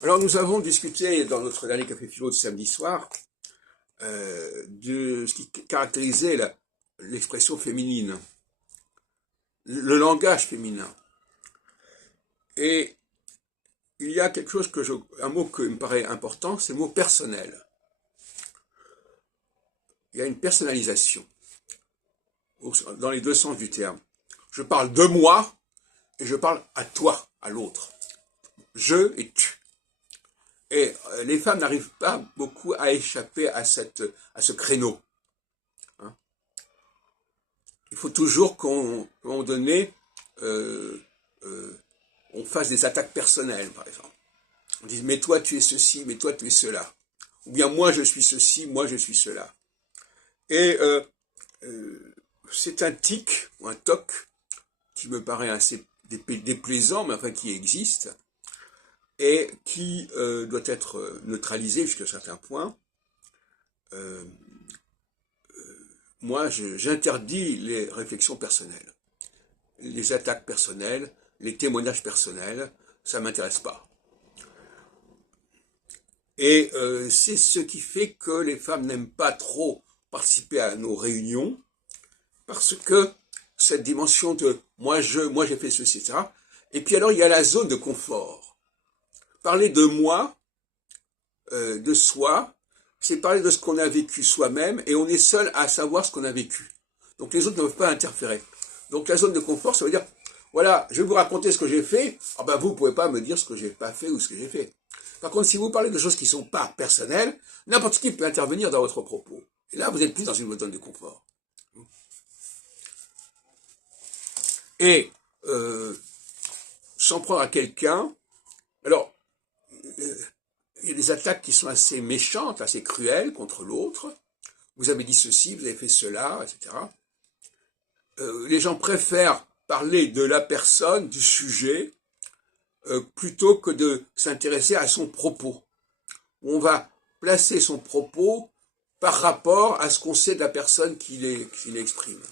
Alors nous avons discuté dans notre dernier café philo de samedi soir de ce qui caractérisait l'expression féminine, le langage féminin. Et il y a quelque chose un mot qui me paraît important, c'est le mot personnel. Il y a une personnalisation dans les deux sens du terme. Je parle de moi et je parle à toi, à l'autre. Je et tu. Et les femmes n'arrivent pas beaucoup à échapper à ce créneau. Hein. Il faut toujours qu'à un moment donné, on fasse des attaques personnelles, par exemple. On dit, mais toi tu es ceci, mais toi tu es cela. Ou bien moi je suis ceci, moi je suis cela. Et c'est un tic, ou un toc, qui me paraît assez déplaisant, mais enfin qui existe, et qui doit être neutralisé jusqu'à un certain point. Moi, j'interdis les réflexions personnelles, les attaques personnelles, les témoignages personnels, ça m'intéresse pas. Et c'est ce qui fait que les femmes n'aiment pas trop participer à nos réunions, parce que cette dimension de moi j'ai fait ceci, etc. Et puis alors il y a la zone de confort. Parler de moi, de soi, c'est parler de ce qu'on a vécu soi-même, et on est seul à savoir ce qu'on a vécu. Donc les autres ne peuvent pas interférer. Donc la zone de confort, ça veut dire, voilà, je vais vous raconter ce que j'ai fait, ah ben vous ne pouvez pas me dire ce que j'ai pas fait ou ce que j'ai fait. Par contre, si vous parlez de choses qui ne sont pas personnelles, n'importe qui peut intervenir dans votre propos. Et là, vous êtes plus dans une zone de confort. Et s'en prendre à quelqu'un, alors, il y a des attaques qui sont assez méchantes, assez cruelles contre l'autre. Vous avez dit ceci, vous avez fait cela, etc. Les gens préfèrent parler de la personne, du sujet, plutôt que de s'intéresser à son propos. On va placer son propos par rapport à ce qu'on sait de la personne qui l'exprime.